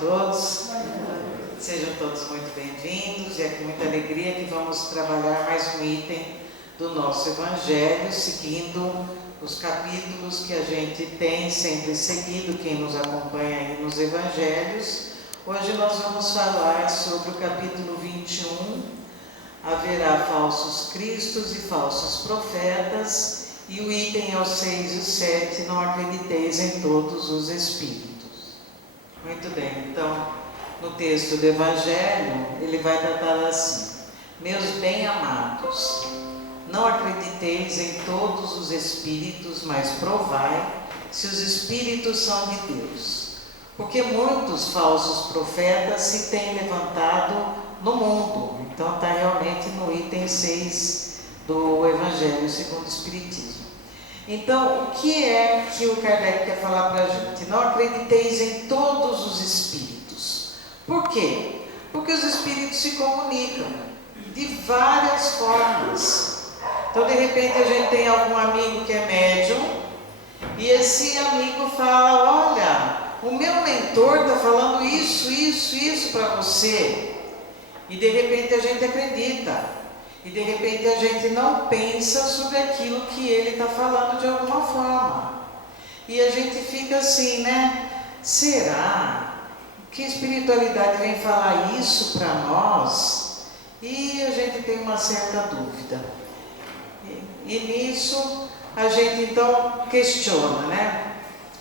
todos. Sejam todos muito bem-vindos e é com muita alegria que vamos trabalhar mais um item do nosso Evangelho, seguindo os capítulos que a gente tem sempre seguido, quem nos acompanha aí nos Evangelhos. Hoje nós vamos falar sobre o capítulo 21, haverá falsos cristos e falsos profetas, e o item é o 6 e o 7, não acrediteis em todos os espíritos. Muito bem, então, no texto do Evangelho, ele vai tratar assim: meus bem-amados, não acrediteis em todos os espíritos, mas provai se os espíritos são de Deus. Porque muitos falsos profetas se têm levantado no mundo. Então está realmente no item 6 do Evangelho segundo o Espiritismo. Então, o que é que o Kardec quer falar para a gente? Não acrediteis em todos os espíritos. Por quê? Porque os espíritos se comunicam de várias formas. Então, de repente, a gente tem algum amigo que é médium, e esse amigo fala: olha, o meu mentor está falando isso para você. E de repente a gente acredita. E de repente a gente não pensa sobre aquilo que ele está falando de alguma forma. E a gente fica assim, né? Será que a espiritualidade vem falar isso para nós? E a gente tem uma certa dúvida. E nisso a gente então questiona, né?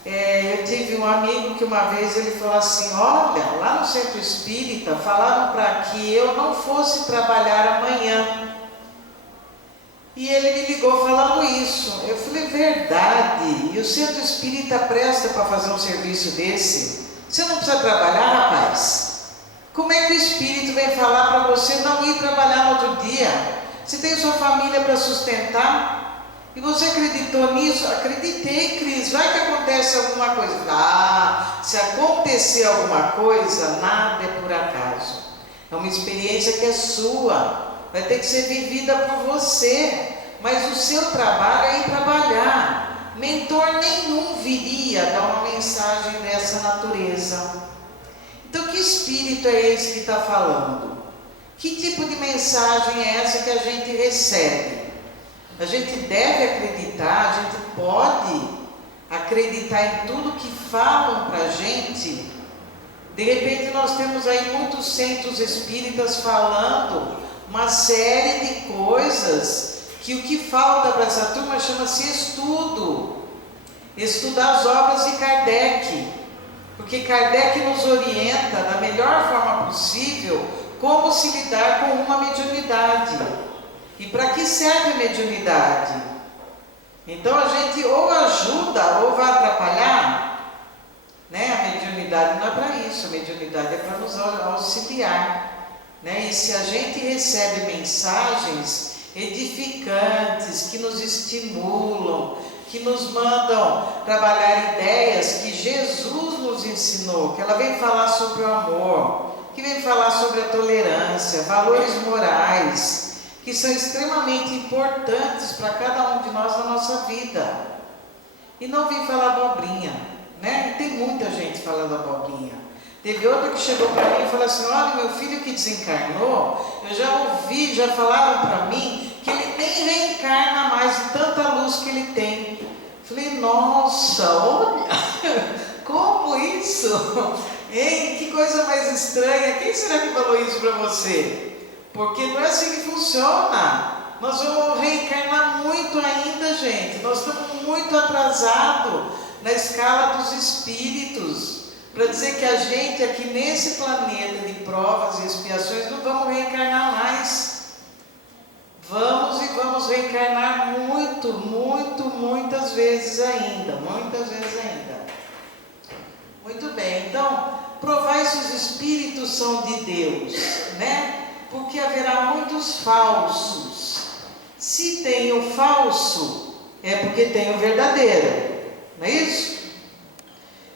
Eu tive um amigo que uma vez ele falou assim: olha, lá no centro espírita falaram para que eu não fosse trabalhar amanhã. E ele me ligou falando isso. Eu falei: verdade? E o centro espírita presta para fazer um serviço desse? Você não precisa trabalhar, rapaz? Como é que o espírito vem falar para você não ir trabalhar no outro dia? Você tem sua família para sustentar? E você acreditou nisso? Acreditei, Cris. Vai que acontece alguma coisa. Se acontecer alguma coisa, nada é por acaso. É uma experiência que é sua. Vai ter que ser vivida por você. Mas o seu trabalho é ir trabalhar. Mentor nenhum viria dar uma mensagem dessa natureza. Então, que espírito é esse que está falando? Que tipo de mensagem é essa que a gente recebe? A gente deve acreditar, a gente pode acreditar em tudo que falam para a gente. De repente nós temos aí muitos centros espíritas falando uma série de coisas que o que falta para essa turma chama-se estudo. Estudar as obras de Kardec. Porque Kardec nos orienta da melhor forma possível como se lidar com uma mediunidade. E para que serve a mediunidade? Então a gente ou ajuda ou vai atrapalhar, né? A mediunidade não é para isso, a mediunidade é para nos auxiliar, né? E se a gente recebe mensagens edificantes, que nos estimulam, que nos mandam trabalhar ideias que Jesus nos ensinou, que ela vem falar sobre o amor, que vem falar sobre a tolerância, valores morais, que são extremamente importantes para cada um de nós na nossa vida. E não vem falar abobrinha, né? E tem muita gente falando abobrinha. Teve outra que chegou para mim e falou assim: olha, meu filho que desencarnou, eu já ouvi, já falaram para mim que ele nem reencarna mais de tanta luz que ele tem. Falei: nossa, olha, como isso? Hein? Que coisa mais estranha. Quem será que falou isso para você? Porque não é assim que funciona. Nós vamos reencarnar muito ainda, gente. Nós estamos muito atrasados na escala dos espíritos. Para dizer que a gente aqui nesse planeta de provas e expiações não vamos reencarnar mais. Vamos reencarnar muitas vezes ainda. Muitas vezes ainda. Muito bem, então, provai se os espíritos são de Deus, né? Porque haverá muitos falsos. Se tem o falso, é porque tem o verdadeiro, não é isso?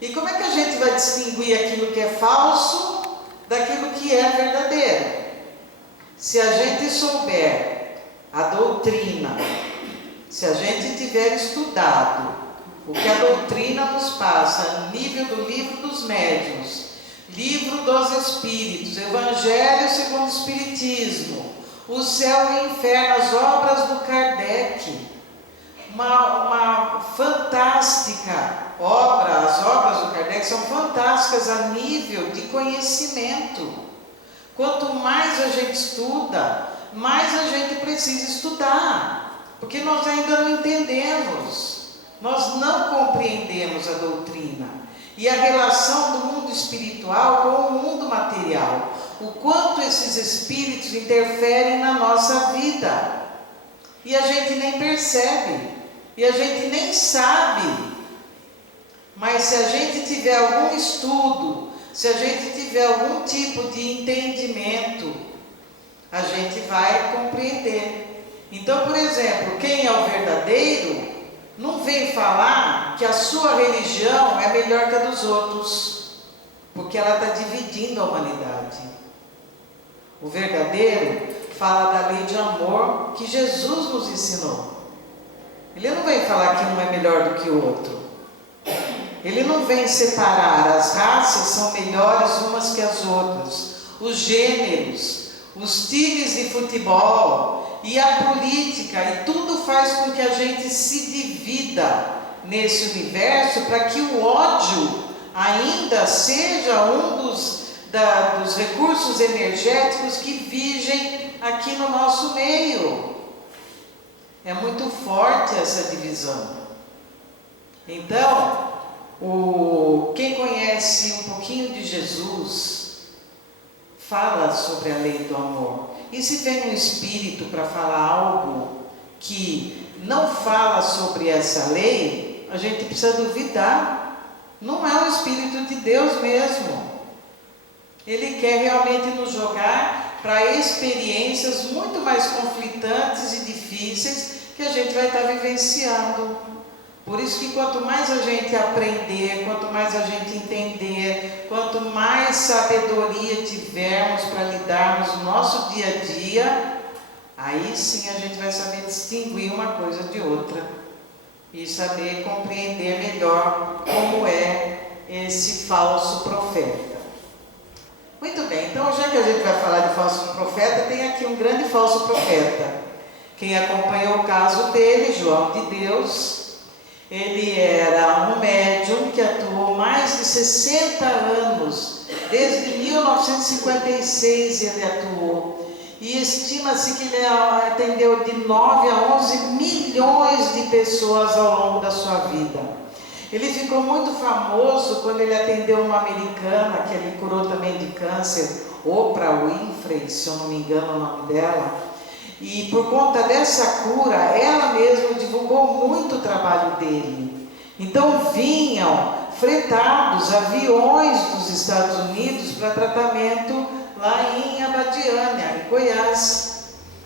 E como é que a gente vai distinguir aquilo que é falso daquilo que é verdadeiro? Se a gente souber a doutrina, se a gente tiver estudado o que a doutrina nos passa, no nível do livro dos médiuns, Livro dos Espíritos, Evangelho segundo o Espiritismo, O Céu e o Inferno, as obras do Kardec, uma fantástica obra. As obras do Kardec são fantásticas a nível de conhecimento. Quanto mais a gente estuda, mais a gente precisa estudar, porque nós ainda não entendemos, nós não compreendemos a doutrina e a relação do mundo espiritual com o mundo material, o quanto esses espíritos interferem na nossa vida, e a gente nem percebe, e a gente nem sabe, mas se a gente tiver algum estudo, se a gente tiver algum tipo de entendimento, a gente vai compreender. Então, por exemplo, quem é o verdadeiro não vem falar que a sua religião é melhor que a dos outros, porque ela está dividindo a humanidade. O verdadeiro fala da lei de amor que Jesus nos ensinou. Ele não vem falar que um é melhor do que o outro. Ele não vem separar, as raças são melhores umas que as outras, os gêneros, os times de futebol e a política, e tudo faz com que a gente se divida nesse universo, para que o ódio ainda seja um dos recursos energéticos que vigem aqui no nosso meio. É muito forte essa divisão. Então, quem conhece um pouquinho de Jesus fala sobre a lei do amor. E se vem um espírito para falar algo que não fala sobre essa lei, a gente precisa duvidar. Não é o Espírito de Deus mesmo. Ele quer realmente nos jogar para experiências muito mais conflitantes e difíceis que a gente vai estar vivenciando. Por isso que quanto mais a gente aprender, quanto mais a gente entender, quanto mais sabedoria tivermos para lidarmos no nosso dia a dia, aí sim a gente vai saber distinguir uma coisa de outra e saber compreender melhor como é esse falso profeta. Muito bem, então já que a gente vai falar de falso profeta, tem aqui um grande falso profeta. Quem acompanhou o caso dele, João de Deus, ele era um médium que atuou mais de 60 anos, desde 1956 ele atuou, e estima-se que ele atendeu de 9 a 11 milhões de pessoas ao longo da sua vida. Ele ficou muito famoso quando ele atendeu uma americana, que ele curou também de câncer, Oprah Winfrey, se eu não me engano o nome dela. E por conta dessa cura, ela mesma divulgou muito o trabalho dele. Então vinham fretados aviões dos Estados Unidos para tratamento lá em Abadiânia, em Goiás.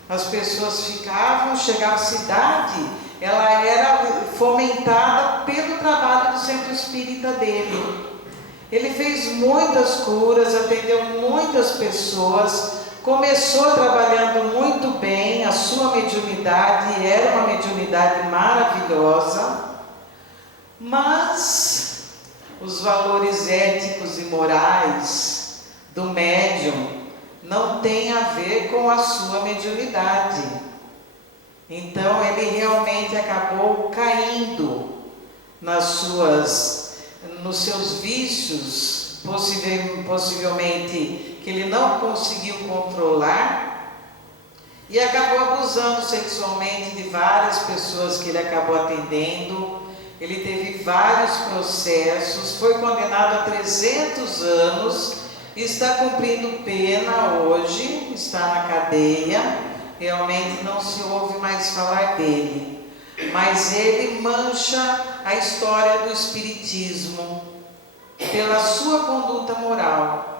As pessoas chegavam à cidade, ela era fomentada pelo trabalho do centro espírita dele. Ele fez muitas curas, atendeu muitas pessoas. Começou trabalhando muito bem a sua mediunidade, era uma mediunidade maravilhosa, mas os valores éticos e morais do médium não têm a ver com a sua mediunidade. Então ele realmente acabou caindo nos seus vícios, possivelmente que ele não conseguiu controlar, e acabou abusando sexualmente de várias pessoas que ele acabou atendendo. Ele teve vários processos, foi condenado a 300 anos, está cumprindo pena hoje, está na cadeia. Realmente não se ouve mais falar dele, mas ele mancha a história do espiritismo pela sua conduta moral.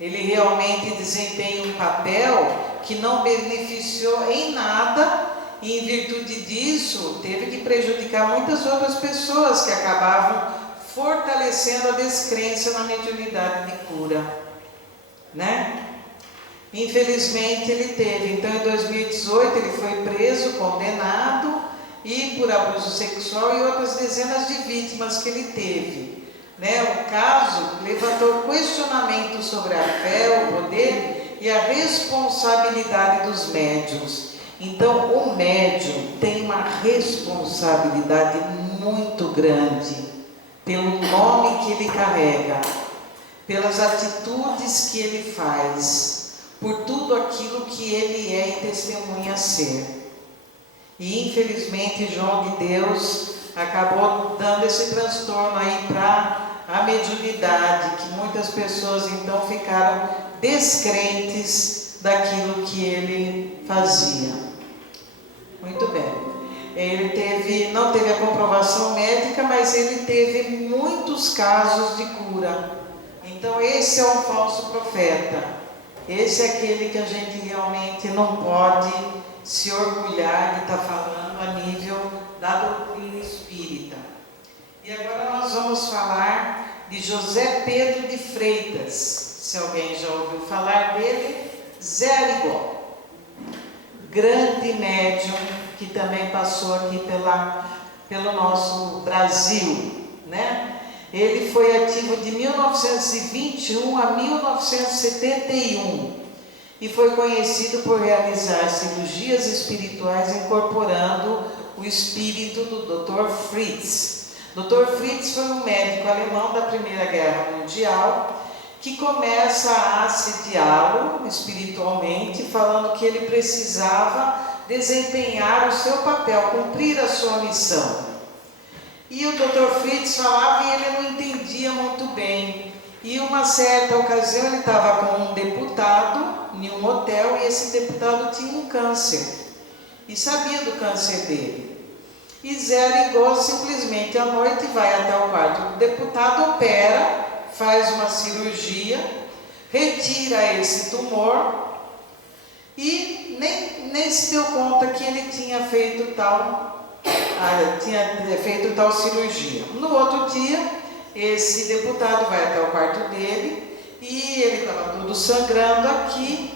Ele realmente desempenha um papel que não beneficiou em nada, e em virtude disso teve que prejudicar muitas outras pessoas que acabavam fortalecendo a descrença na mediunidade de cura, né? Infelizmente ele teve. Então em 2018 ele foi preso, condenado, e por abuso sexual e outras dezenas de vítimas que ele teve, né? O caso levantou questionamento sobre a fé, o poder e a responsabilidade dos médiuns. Então, o médium tem uma responsabilidade muito grande pelo nome que ele carrega, pelas atitudes que ele faz, por tudo aquilo que ele é e testemunha ser. E infelizmente João de Deus acabou dando esse transtorno aí para a mediunidade, que muitas pessoas então ficaram descrentes daquilo que ele fazia. Muito bem. Ele não teve a comprovação médica, mas ele teve muitos casos de cura. Então esse é um falso profeta. Esse é aquele que a gente realmente não pode se orgulhar de estar falando a nível da doutrina espírita. E agora nós vamos falar de José Pedro de Freitas. Se alguém já ouviu falar dele, Zé Arigó. Grande médium que também passou aqui pelo nosso Brasil, né? Ele foi ativo de 1921 a 1971 e foi conhecido por realizar cirurgias espirituais incorporando o espírito do Dr. Fritz. Dr. Fritz foi um médico alemão da Primeira Guerra Mundial que começa a assediá-lo espiritualmente, falando que ele precisava desempenhar o seu papel, cumprir a sua missão. E o Dr. Fritz falava e ele não entendia muito bem. E uma certa ocasião ele estava com um deputado em um hotel e esse deputado tinha um câncer e sabia do câncer dele. E Zé Arigó simplesmente à noite vai até o quarto do deputado, opera, faz uma cirurgia, retira esse tumor e nem se deu conta que ele tinha feito tal cirurgia. No outro dia, esse deputado vai até o quarto dele e ele estava todo sangrando aqui.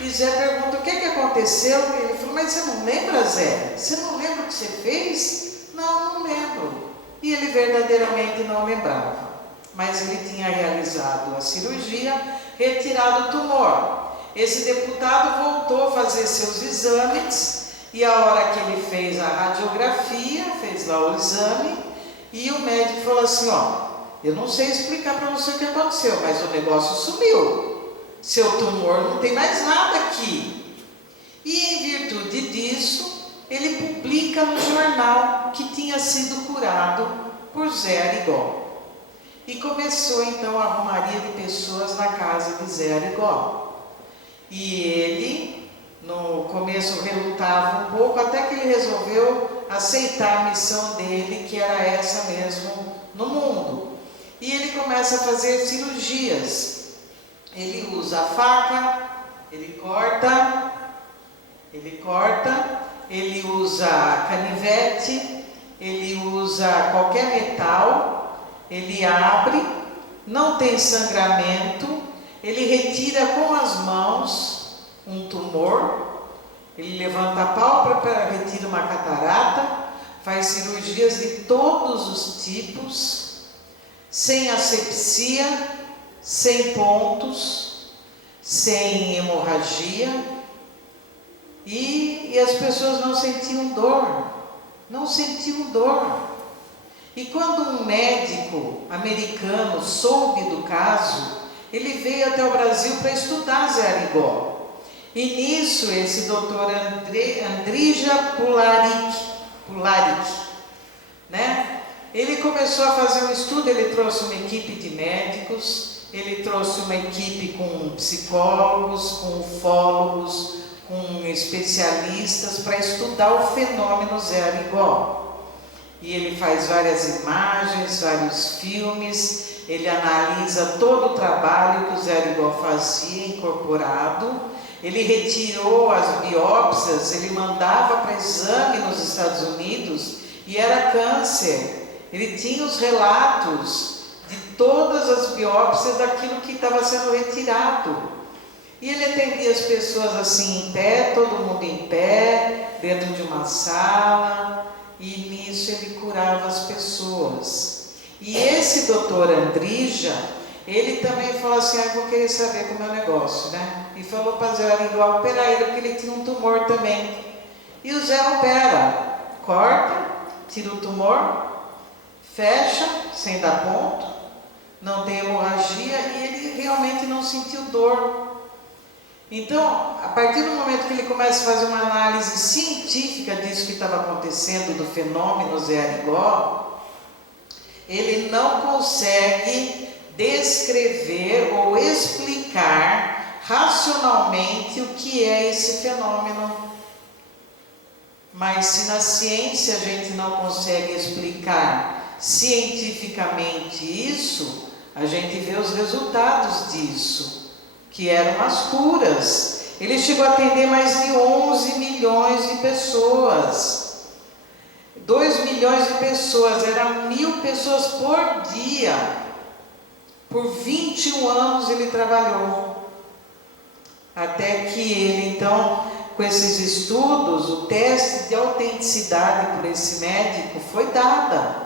E Zé pergunta: o que aconteceu? Ele falou: mas você não lembra, Zé? Você não lembra o que você fez? Não, não lembro. E ele verdadeiramente não lembrava. Mas ele tinha realizado a cirurgia, retirado o tumor. Esse deputado voltou a fazer seus exames e a hora que ele fez a radiografia, fez lá o exame e o médico falou assim: ó, eu não sei explicar para você o que aconteceu, mas o negócio sumiu. Seu tumor não tem mais nada aqui. E em virtude disso, ele publica no jornal que tinha sido curado por Zé Arigó. E começou então a romaria de pessoas na casa de Zé Arigó. E ele, no começo, relutava um pouco, até que ele resolveu aceitar a missão dele, que era essa mesmo no mundo. E ele começa a fazer cirurgias. Ele usa a faca, ele corta, ele usa canivete, ele usa qualquer metal, ele abre, não tem sangramento, ele retira com as mãos um tumor, ele levanta a pálpebra, retira uma catarata, faz cirurgias de todos os tipos, sem asepsia, sem pontos, sem hemorragia, e as pessoas não sentiam dor. E quando um médico americano soube do caso, ele veio até o Brasil para estudar Zé Arigó. E nisso, esse doutor Andrija Pularic, né? Ele começou a fazer um estudo, ele trouxe uma equipe de médicos, ele trouxe uma equipe com psicólogos, com ufólogos, com especialistas para estudar o fenômeno Zé Arigó. E ele faz várias imagens, vários filmes, ele analisa todo o trabalho que o Zé Arigó fazia incorporado, ele retirou as biópsias, ele mandava para exame nos Estados Unidos e era câncer. Ele tinha os relatos de todas as biópsias daquilo que estava sendo retirado. E ele atendia as pessoas assim em pé, todo mundo em pé, dentro de uma sala, e nisso ele curava as pessoas. E esse doutor Andrija, ele também falou assim, eu vou querer saber como é o negócio, né? E falou para Zé Arigó operar ele, porque ele tinha um tumor também. E o Zé opera, corta, tira o tumor, fecha, sem dar ponto, não tem hemorragia e ele realmente não sentiu dor. Então, a partir do momento que ele começa a fazer uma análise científica disso que estava acontecendo, do fenômeno Zé Arigó, ele não consegue descrever ou explicar racionalmente o que é esse fenômeno. Mas se na ciência a gente não consegue explicar cientificamente isso, a gente vê os resultados disso, que eram as curas. Ele chegou a atender mais de 11 milhões de pessoas. 2 milhões de pessoas, eram 1.000 pessoas por dia. Por 21 anos ele trabalhou. Até que ele, então, com esses estudos, o teste de autenticidade por esse médico foi dada.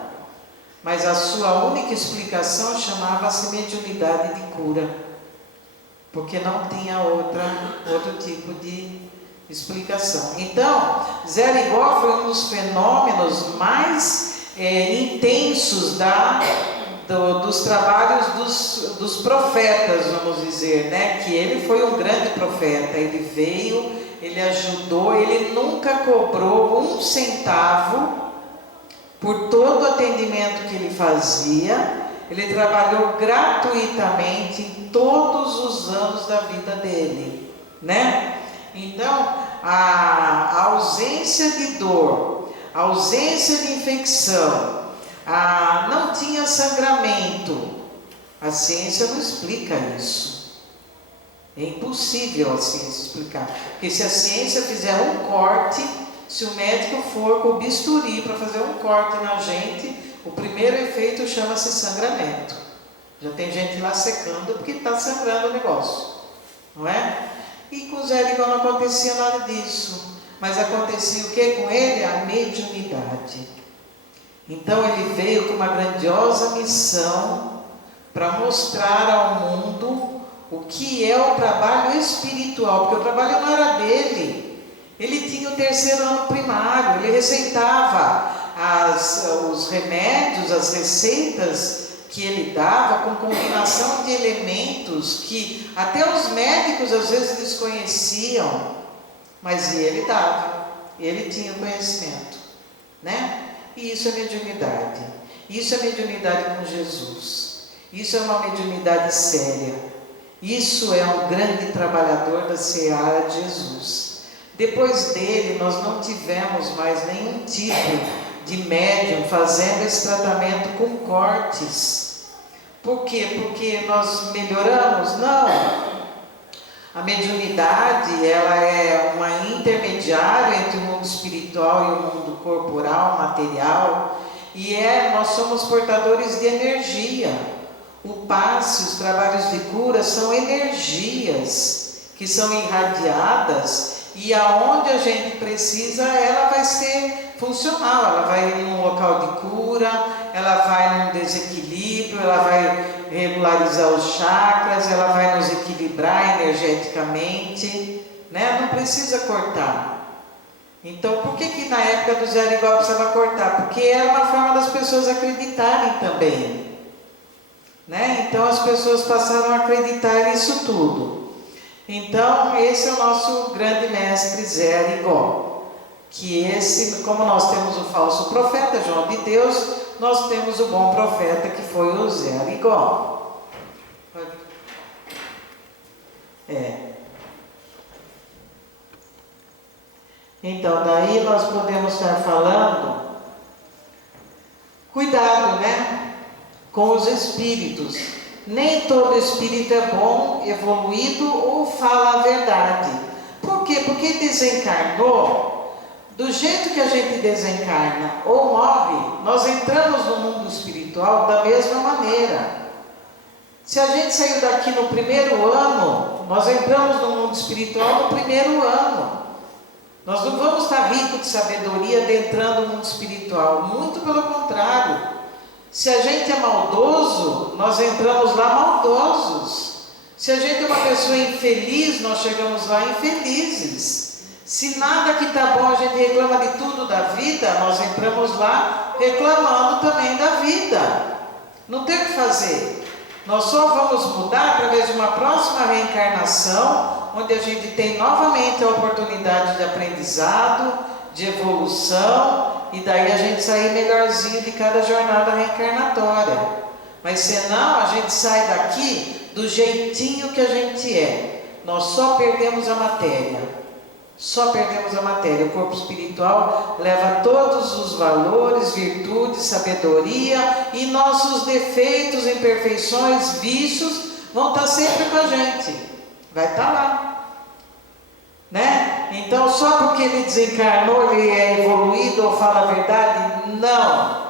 Mas a sua única explicação chamava-se mediunidade de cura. Porque não tinha outro tipo de explicação. Então, Zé Arigó foi um dos fenômenos mais intensos dos trabalhos dos profetas, vamos dizer, né? Que ele foi um grande profeta, ele veio, ele ajudou, ele nunca cobrou um centavo por todo o atendimento que ele fazia. Ele trabalhou gratuitamente em todos os anos da vida dele, né? Então, a ausência de dor, a ausência de infecção, não tinha sangramento. A ciência não explica isso. É impossível a ciência explicar. Porque se a ciência fizer um corte, se o médico for com o bisturi para fazer um corte na gente, o primeiro efeito chama-se sangramento. Já tem gente lá secando porque está sangrando o negócio, não é? E com o Zé Arigó não acontecia nada disso. Mas acontecia o que com ele? A mediunidade. Então ele veio com uma grandiosa missão para mostrar ao mundo o que é o trabalho espiritual, porque o trabalho não era dele. Ele tinha o 3º ano primário, ele receitava os remédios, as receitas que ele dava com combinação de elementos que até os médicos às vezes desconheciam, mas ele dava, ele tinha conhecimento, né? E isso é mediunidade. Isso é mediunidade com Jesus. Isso é uma mediunidade séria. Isso é um grande trabalhador da seara de Jesus. Depois dele, nós não tivemos mais nenhum tipo de médium fazendo esse tratamento com cortes. Por quê? Porque nós melhoramos? Não. A mediunidade, ela é uma intermediária entre o mundo espiritual e o mundo corporal, material, e nós somos portadores de energia. O passe, os trabalhos de cura são energias que são irradiadas, e aonde a gente precisa, ela vai ser funcional, ela vai num local de cura, ela vai num desequilíbrio, ela vai regularizar os chakras, ela vai nos equilibrar energeticamente, né? Não precisa cortar. Então, por que na época do Zé Arigó precisava cortar? Porque era uma forma das pessoas acreditarem também, né? Então as pessoas passaram a acreditar nisso tudo. Então, esse é o nosso grande mestre Zé Arigó. Como nós temos o falso profeta, João de Deus, nós temos o bom profeta, que foi o Zé Arigó. Então, daí nós podemos estar falando, cuidado, né? Com os espíritos. Nem todo espírito é bom, evoluído ou fala a verdade. Por quê? Porque desencarnou, do jeito que a gente desencarna ou morre, nós entramos no mundo espiritual da mesma maneira. Se a gente saiu daqui no primeiro ano, nós entramos no mundo espiritual no primeiro ano. Nós não vamos estar ricos de sabedoria adentrando o mundo espiritual, muito pelo contrário. Se a gente é maldoso, nós entramos lá maldosos. Se a gente é uma pessoa infeliz, nós chegamos lá infelizes. Se nada que está bom, a gente reclama de tudo da vida, nós entramos lá reclamando também da vida. Não tem o que fazer. Nós só vamos mudar através de uma próxima reencarnação, onde a gente tem novamente a oportunidade de aprendizado, de evolução, e daí a gente sair melhorzinho de cada jornada reencarnatória. Mas senão a gente sai daqui do jeitinho que a gente é. Nós só perdemos a matéria. Só perdemos a matéria. O corpo espiritual leva todos os valores, virtudes, sabedoria, e nossos defeitos, imperfeições, vícios vão estar sempre com a gente. Vai estar lá, né? Então, só porque ele desencarnou, ele é evoluído ou fala a verdade? Não.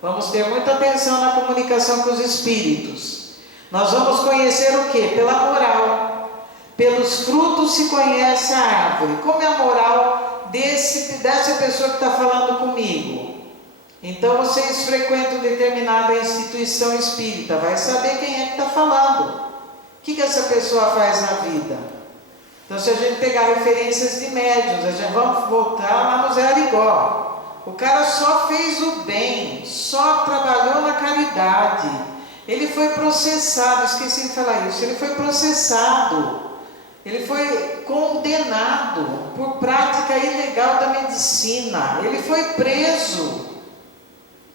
Vamos ter muita atenção na comunicação com os espíritos. Nós vamos conhecer o quê? Pela moral. Pelos frutos se conhece a árvore. Como é a moral dessa pessoa que está falando comigo? Então vocês frequentam determinada instituição espírita, vai saber quem é que está falando. O que essa pessoa faz na vida? Então, se a gente pegar referências de médiuns, a gente vamos voltar lá no Zé Arigó. O cara só fez o bem, só trabalhou na caridade. Ele foi processado, esqueci de falar isso, ele foi processado. Ele foi condenado por prática ilegal da medicina. Ele foi preso.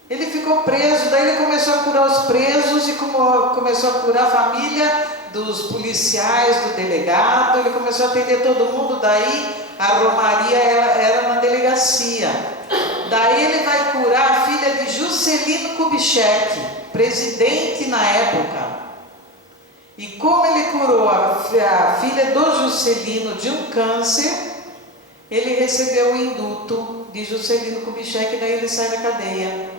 Ele ficou preso, daí ele começou a curar os presos e começou a curar a família dos policiais, do delegado. Ele começou a atender todo mundo, daí a romaria era na delegacia. Daí ele vai curar a filha de Juscelino Kubitschek, presidente na época. E como ele curou a filha do Juscelino de um câncer, ele recebeu o induto de Juscelino Kubitschek, daí ele sai da cadeia.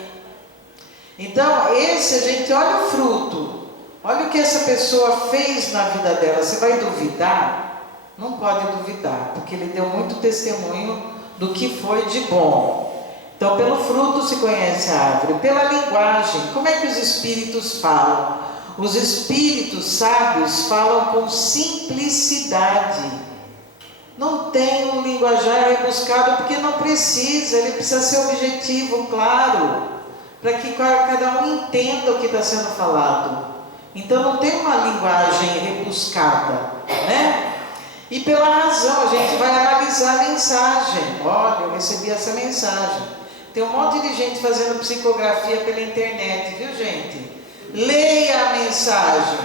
Então, esse a gente olha o fruto, olha o que essa pessoa fez na vida dela. Você vai duvidar? Não pode duvidar, porque ele deu muito testemunho do que foi de bom. Então, pelo fruto se conhece a árvore, pela linguagem. Como é que os espíritos falam? Os espíritos sábios falam com simplicidade. Não tem um linguajar rebuscado, porque não precisa, ele precisa ser objetivo, claro, para que cada um entenda o que está sendo falado. Então não tem uma linguagem rebuscada, né? E pela razão, a gente vai analisar a mensagem. Olha, eu recebi essa mensagem. Tem um monte de gente fazendo psicografia pela internet, viu, gente? Leia a mensagem.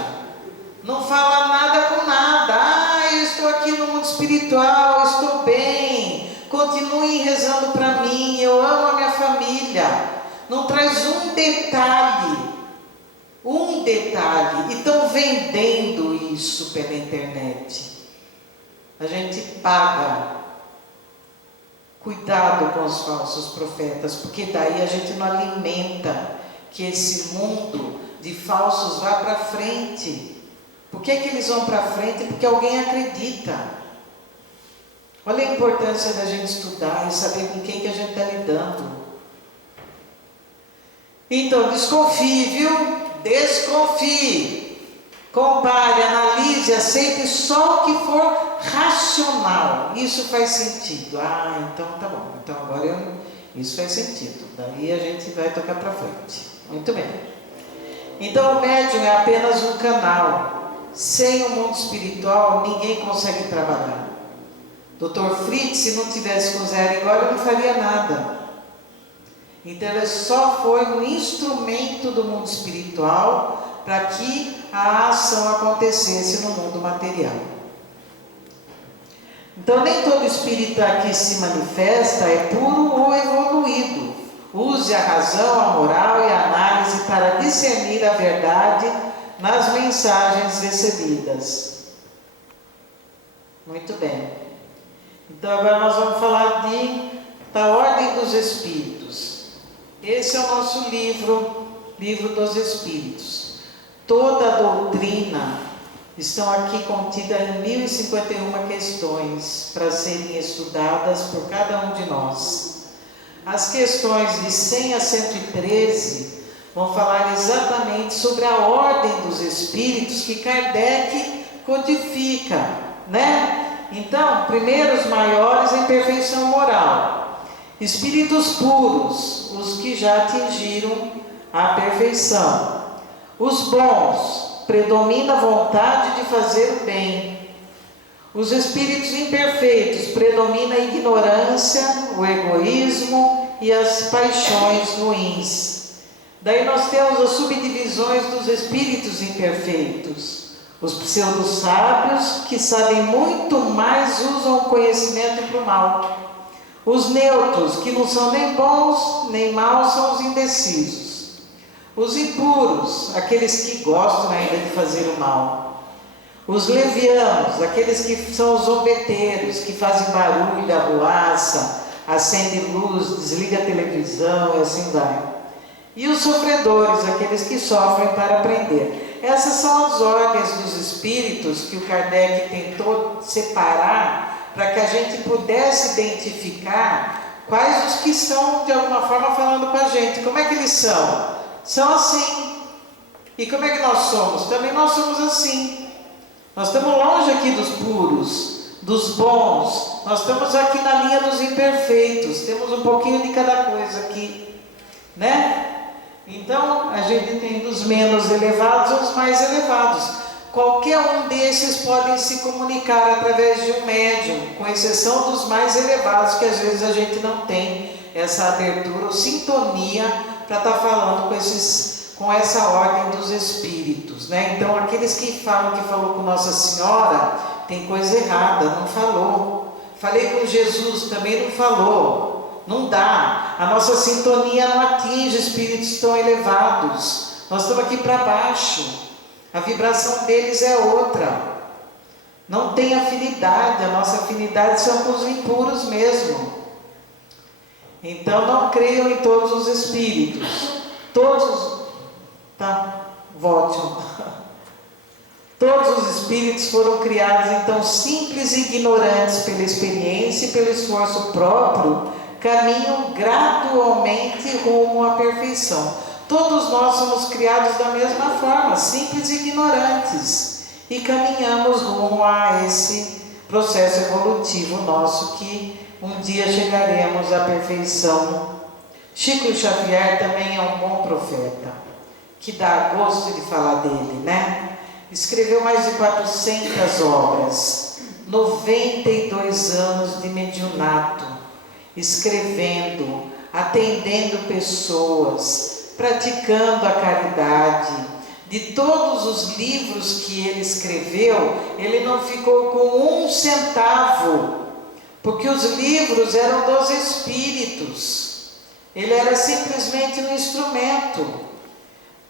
Não fala nada com nada. Ah, eu estou aqui no mundo espiritual, estou bem. Continuem rezando para mim, eu amo a minha família. Não traz um detalhe. Um detalhe. E estão vendendo isso pela internet. A gente paga. Cuidado com os falsos profetas, porque daí a gente não alimenta que esse mundo de falsos vá para frente. Por que eles vão para frente? Porque alguém acredita. Olha a importância da gente estudar e saber com quem que a gente está lidando. Então, desconfie, viu? Desconfie. Compare, analise, aceite só o que for racional. Isso faz sentido. Ah, então tá bom. Então agora isso faz sentido. Daí a gente vai tocar para frente. Muito bem. Então o médium é apenas um canal. Sem o mundo espiritual, ninguém consegue trabalhar. Dr. Fritz, se não tivesse com o Zé Arigó, ele não faria nada. Então ele só foi um instrumento do mundo espiritual para que a ação acontecesse no mundo material. Então nem todo espírito que se manifesta é puro ou evoluído. Use a razão, a moral e a análise para discernir a verdade nas mensagens recebidas. Muito bem. Então agora nós vamos falar da ordem dos espíritos. Esse é o nosso livro dos Espíritos. Toda a doutrina estão aqui contida em 1051 questões para serem estudadas por cada um de nós. As questões de 100 a 113 vão falar exatamente sobre a ordem dos espíritos que Kardec codifica, né? Então, primeiro os maiores em perfeição moral, espíritos puros, os que já atingiram a perfeição. Os bons, predomina a vontade de fazer o bem. Os espíritos imperfeitos, predomina a ignorância, o egoísmo e as paixões ruins. Daí nós temos as subdivisões dos espíritos imperfeitos. Os pseudo-sábios, que sabem muito mais, usam o conhecimento para o mal. Os neutros, que não são nem bons nem maus, são os indecisos. Os impuros, aqueles que gostam ainda de fazer o mal. Os levianos, aqueles que são os zombeteiros, que fazem barulho, arruaça, acendem luz, desliga a televisão e assim vai. E os sofredores, aqueles que sofrem para aprender. Essas são as ordens dos espíritos que o Kardec tentou separar para que a gente pudesse identificar quais os que estão de alguma forma falando com a gente. Como é que eles são? São assim. E como é que nós somos? Também nós somos assim. Nós estamos longe aqui dos puros, dos bons. Nós estamos aqui na linha dos imperfeitos. Temos um pouquinho de cada coisa aqui, né? Então, a gente tem dos menos elevados aos mais elevados. Qualquer um desses podem se comunicar através de um médium, com exceção dos mais elevados, que às vezes a gente não tem essa abertura ou sintonia para estar falando com essa ordem dos espíritos, né? Então, aqueles que falam que falou com Nossa Senhora, tem coisa errada, não falou. Falei com Jesus, também não falou. Não dá, a nossa sintonia não atinge espíritos tão elevados, nós estamos aqui para baixo, a vibração deles é outra, não tem afinidade, a nossa afinidade são com os impuros mesmo. Então não creiam em todos os espíritos, volte. Todos os espíritos foram criados então simples e ignorantes pela experiência e pelo esforço próprio, caminham gradualmente rumo à perfeição. Todos nós somos criados da mesma forma, simples e ignorantes, e caminhamos rumo a esse processo evolutivo nosso, que um dia chegaremos à perfeição. Chico Xavier também é um bom profeta, que dá gosto de falar dele, né? Escreveu mais de 400 obras, 92 anos de mediunato, escrevendo, atendendo pessoas, praticando a caridade. De todos os livros que ele escreveu, ele não ficou com um centavo, porque os livros eram dos espíritos, ele era simplesmente um instrumento.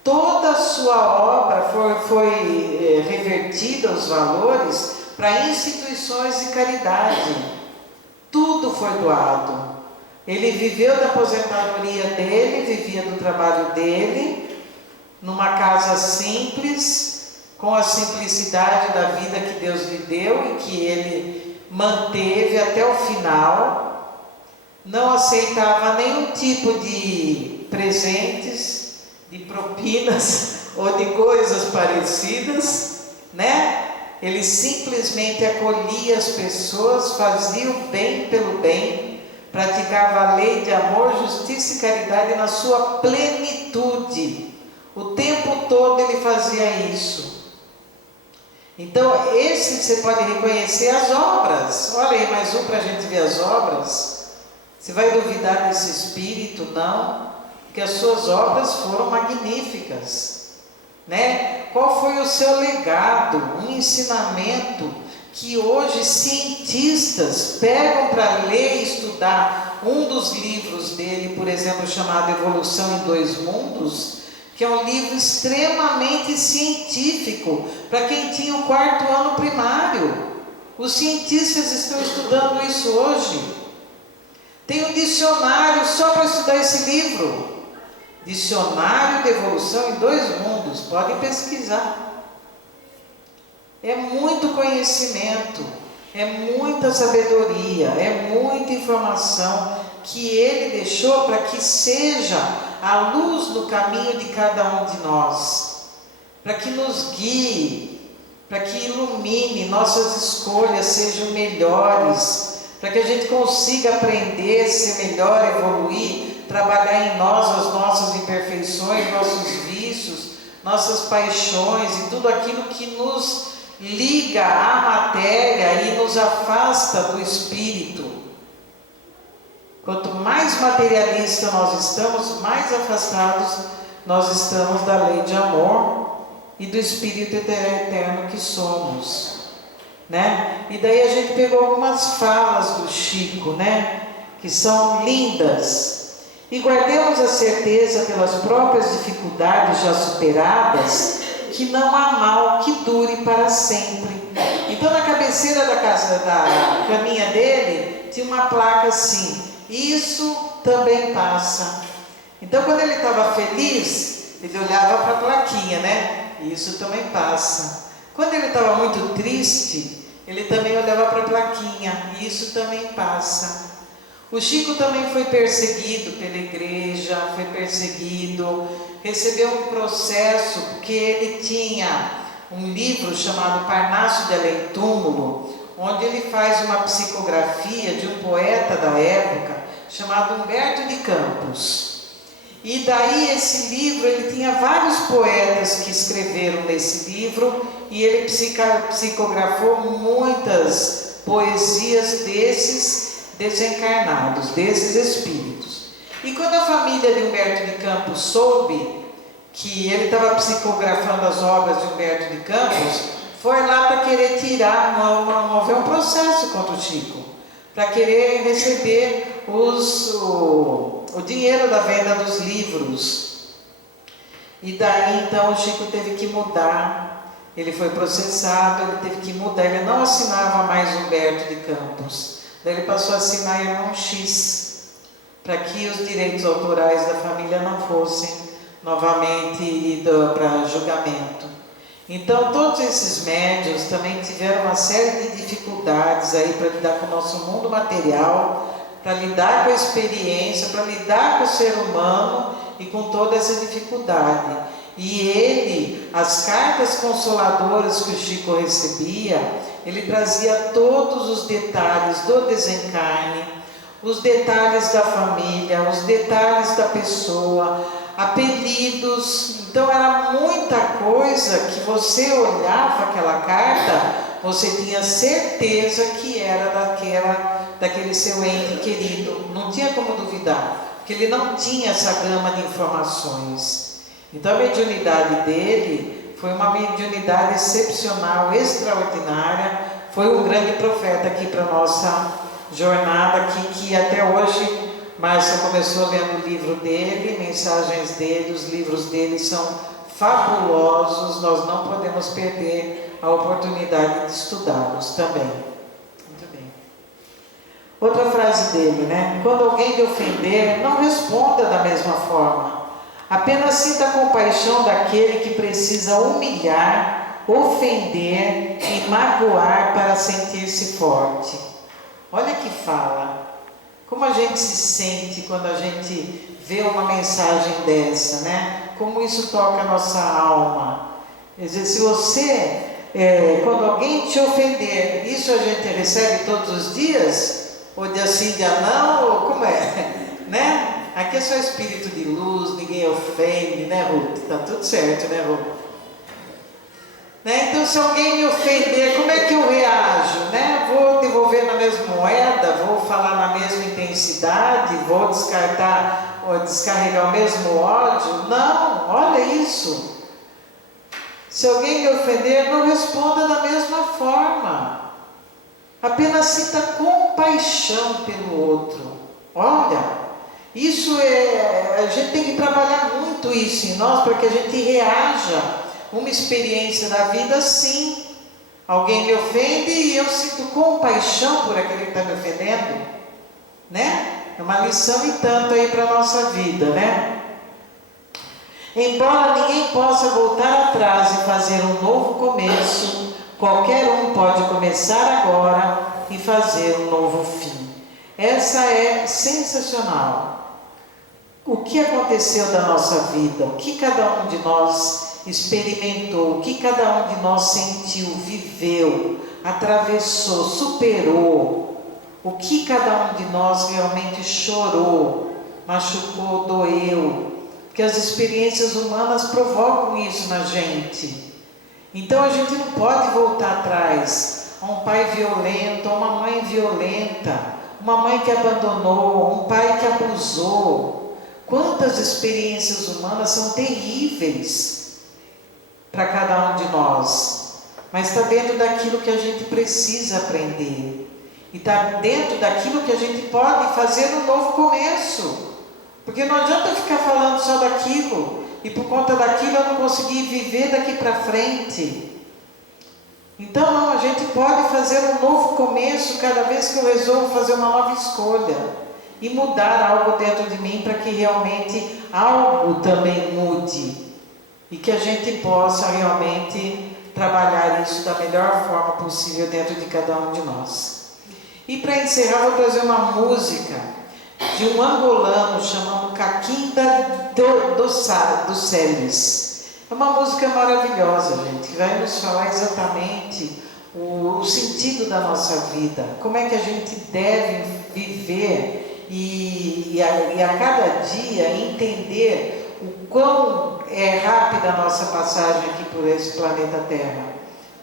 Toda a sua obra foi revertida, os valores, para instituições de caridade. Tudo foi doado. Ele viveu da aposentadoria dele, vivia do trabalho dele, numa casa simples, com a simplicidade da vida que Deus lhe deu e que ele manteve até o final. Não aceitava nenhum tipo de presentes, de propinas ou de coisas parecidas, né? Ele simplesmente acolhia as pessoas, fazia o bem pelo bem, praticava a lei de amor, justiça e caridade na sua plenitude. O tempo todo ele fazia isso. Então, esse você pode reconhecer as obras. Olha aí, mais um para a gente ver as obras. Você vai duvidar desse espírito? Não, porque as suas obras foram magníficas. Né? Qual foi o seu legado, um ensinamento que hoje cientistas pegam para ler e estudar? Um dos livros dele, por exemplo, chamado Evolução em Dois Mundos, que é um livro extremamente científico para quem tinha o 4º ano primário. Os cientistas estão estudando isso hoje. Tem um dicionário só para estudar esse livro. Dicionário de Evolução em Dois Mundos, podem pesquisar. É muito conhecimento, é muita sabedoria, é muita informação que ele deixou para que seja a luz no caminho de cada um de nós, para que nos guie, para que ilumine, nossas escolhas sejam melhores, para que a gente consiga aprender, ser melhor, evoluir, trabalhar em nós as nossas imperfeições, nossos vícios, nossas paixões e tudo aquilo que nos liga à matéria e nos afasta do espírito. Quanto mais materialista nós estamos, mais afastados nós estamos da lei de amor e do espírito eterno que somos. Né? E daí a gente pegou algumas falas do Chico, né? Que são lindas. E guardemos a certeza pelas próprias dificuldades já superadas, que não há mal que dure para sempre. Então na cabeceira da caminha dele tinha uma placa assim: isso também passa. Então quando ele estava feliz, ele olhava para a plaquinha, né? Isso também passa. Quando ele estava muito triste, ele também olhava para a plaquinha, e isso também passa. O Chico também foi perseguido pela igreja, foi perseguido, recebeu um processo, porque ele tinha um livro chamado Parnaso de Além Túmulo, onde ele faz uma psicografia de um poeta da época, chamado Humberto de Campos. E daí esse livro, ele tinha vários poetas que escreveram nesse livro, e ele psicografou muitas poesias desses desencarnados, desses espíritos. E quando a família de Humberto de Campos soube que ele estava psicografando as obras de Humberto de Campos, foi lá para querer mover um processo contra o Chico, para querer receber o dinheiro da venda dos livros. E daí então o Chico teve que mudar. Ele foi processado, ele teve que mudar, ele não assinava mais Humberto de Campos, daí ele passou a assinar Irmão X, para que os direitos autorais da família não fossem novamente para julgamento. Então todos esses médiuns também tiveram uma série de dificuldades aí para lidar com o nosso mundo material, para lidar com a experiência, para lidar com o ser humano e com toda essa dificuldade. E ele, as cartas consoladoras que o Chico recebia, ele trazia todos os detalhes do desencarne, os detalhes da família, os detalhes da pessoa, apelidos. Então era muita coisa que você olhava aquela carta, você tinha certeza que era daquele seu ente querido, não tinha como duvidar, porque ele não tinha essa gama de informações. Então a mediunidade dele foi uma mediunidade excepcional, extraordinária, foi um grande profeta aqui para a nossa jornada aqui, que até hoje, Márcia começou lendo o livro dele, mensagens dele, os livros dele são fabulosos, nós não podemos perder a oportunidade de estudá-los também. Muito bem. Outra frase dele, né? Quando alguém lhe ofender, não responda da mesma forma. Apenas sinta a compaixão daquele que precisa humilhar, ofender e magoar para sentir-se forte. Olha que fala. Como a gente se sente quando a gente vê uma mensagem dessa, né? Como isso toca a nossa alma. Quer dizer, se você, quando alguém te ofender, isso a gente recebe todos os dias? Ou dia sim, dia não? Ou como é? Né? Aqui é só espírito de luz, ninguém ofende, né, Ruth? Está tudo certo, né, Ruth? Né? Então, se alguém me ofender, como é que eu reajo? Né? Vou devolver na mesma moeda? Vou falar na mesma intensidade? Vou descartar ou descarregar o mesmo ódio? Não, olha isso. Se alguém me ofender, não responda da mesma forma. Apenas sinta compaixão pelo outro. Olha. Isso a gente tem que trabalhar muito isso em nós, para que a gente reaja uma experiência da vida assim. Alguém me ofende e eu sinto compaixão por aquele que está me ofendendo, né? É uma lição e tanto aí para a nossa vida, né? Embora ninguém possa voltar atrás e fazer um novo começo, qualquer um pode começar agora e fazer um novo fim. Essa é sensacional. o que aconteceu da nossa vida, o que cada um de nós experimentou, o que cada um de nós sentiu, viveu, atravessou, superou, o que cada um de nós realmente chorou, machucou, doeu, porque as experiências humanas provocam isso na gente. Então a gente não pode voltar atrás a um pai violento, a uma mãe violenta, uma mãe que abandonou, um pai que abusou. Quantas experiências humanas são terríveis para cada um de nós, mas está dentro daquilo que a gente precisa aprender, e está dentro daquilo que a gente pode fazer um novo começo, porque não adianta ficar falando só daquilo, e por conta daquilo eu não consegui viver daqui para frente. Então não, a gente pode fazer um novo começo cada vez que eu resolvo fazer uma nova escolha, e mudar algo dentro de mim para que realmente algo também mude, e que a gente possa realmente trabalhar isso da melhor forma possível dentro de cada um de nós. E para encerrar, vou trazer uma música de um angolano chamado Caquinda dos Celes. É uma música maravilhosa, gente, que vai nos falar exatamente o sentido da nossa vida, como é que a gente deve viver e a cada dia entender o quão é rápida a nossa passagem aqui por esse planeta Terra,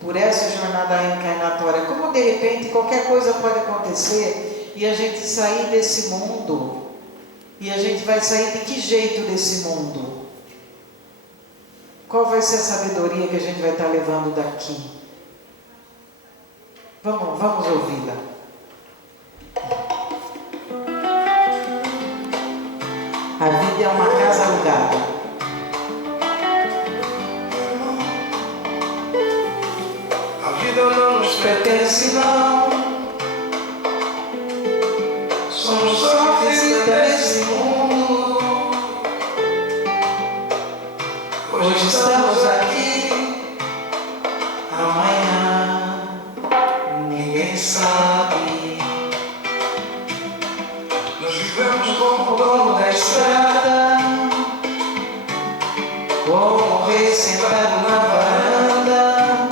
por essa jornada reencarnatória. Como de repente qualquer coisa pode acontecer e a gente sair desse mundo, e a gente vai sair de que jeito desse mundo? Qual vai ser a sabedoria que a gente vai estar levando daqui? Vamos ouvi-la. A vida é uma casa alugada. A vida não nos pertence, não. Somos só visitas desse mundo. Hoje estamos aqui, amanhã ninguém sabe. Nós vivemos como o dono da estrada, como um rei sentado na varanda.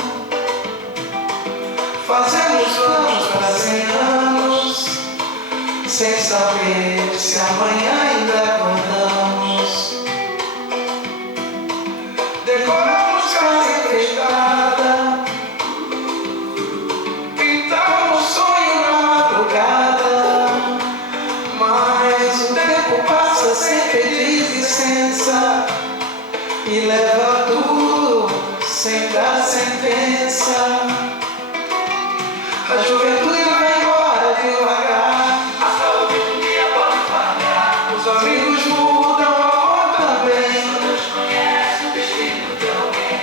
Fazemos planos para 100 anos, sem saber se amanhã ainda acordamos. Decoramos casa enfeitada, pintamos sonho na madrugada, mas o tempo passa sem pedir licença e leva tudo sem dar sentença. A juventude vai embora devagar, a saúde um dia pode falhar, os amigos mudam, a amor também. Deus conhece o destino de alguém,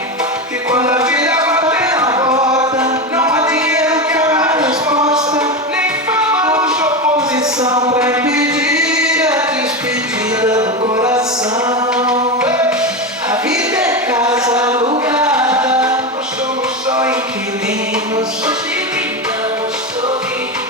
que quando a vida bater na porta, não há dinheiro que haja resposta, nem fama ou oposição para impedir a despedida do coração. A vida é casa alugada, nós somos só inquilinos.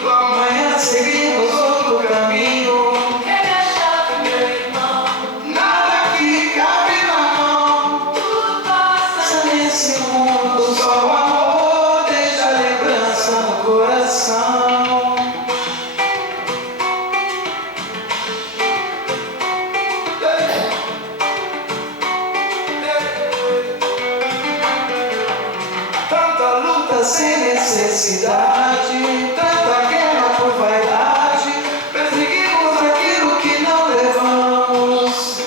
Amanhã seguimos outro caminho. Pega a chave, meu irmão. Nada que cabe na mão. Tudo passa nesse mundo. Só o amor deixa lembrança no coração. Tanta luta sem necessidade, tanta guerra por vaidade, perseguimos aquilo que não levamos,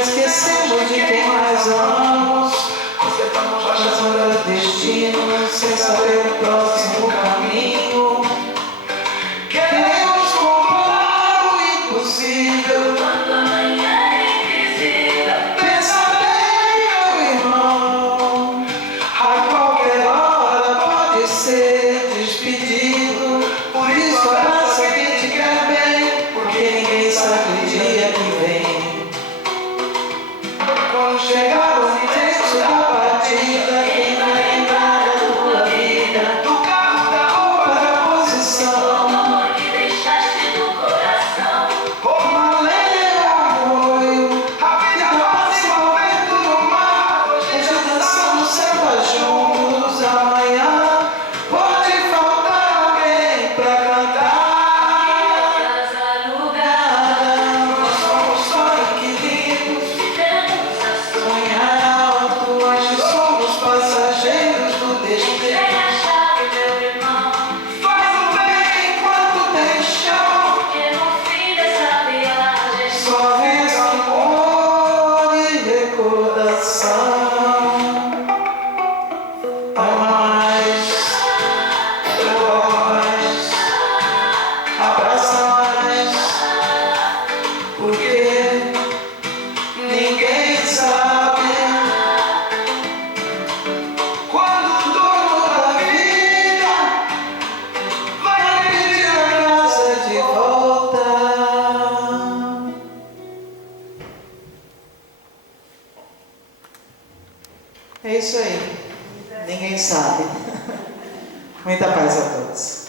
esquecemos de quem mais amamos, consertamos baixas horas do destino, sem saber o próximo caminho. Queremos controlar o impossível, quando amanhã é invisível. Pensa bem, meu irmão, a qualquer hora pode ser despedido. Por isso abraça quem te quer bem, porque ninguém sabe o dia que vem. Quando chegar o momento da partida, quem vai lembrar da tua vida? ama mais, leva mais, abraça mais, porque ninguém sabe quando o dono da vida vai pedir a casa de volta. É isso aí. Ninguém sabe. Muita paz a todos.